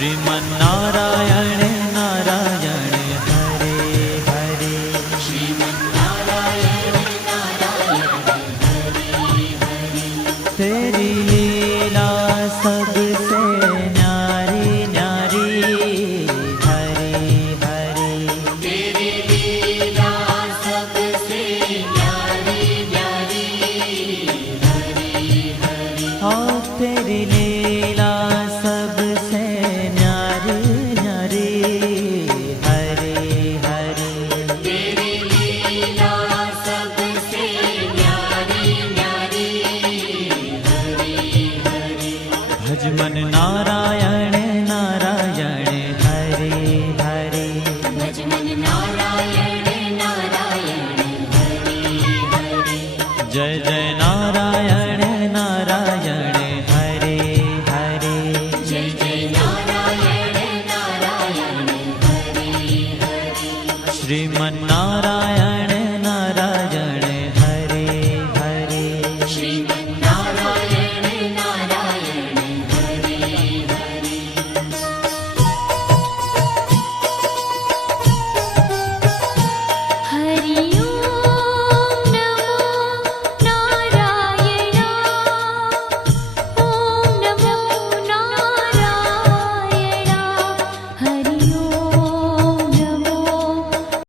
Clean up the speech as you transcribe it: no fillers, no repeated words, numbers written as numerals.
श्रीमन्नारायण नारायण हरे हरे। श्रीमन्नारायण नारायण हरे हरे। तेरी लीला सबसे न्यारी न्यारी हरे हरे। तेरी लीला सबसे न्यारी न्यारी हरे हरे। हाँ तेरी लीला सबसे न्यारी न्यारी हरे हरे। तेरी लीला सबसे न्यारी न्यारी हरे हरे। भज मन नारायण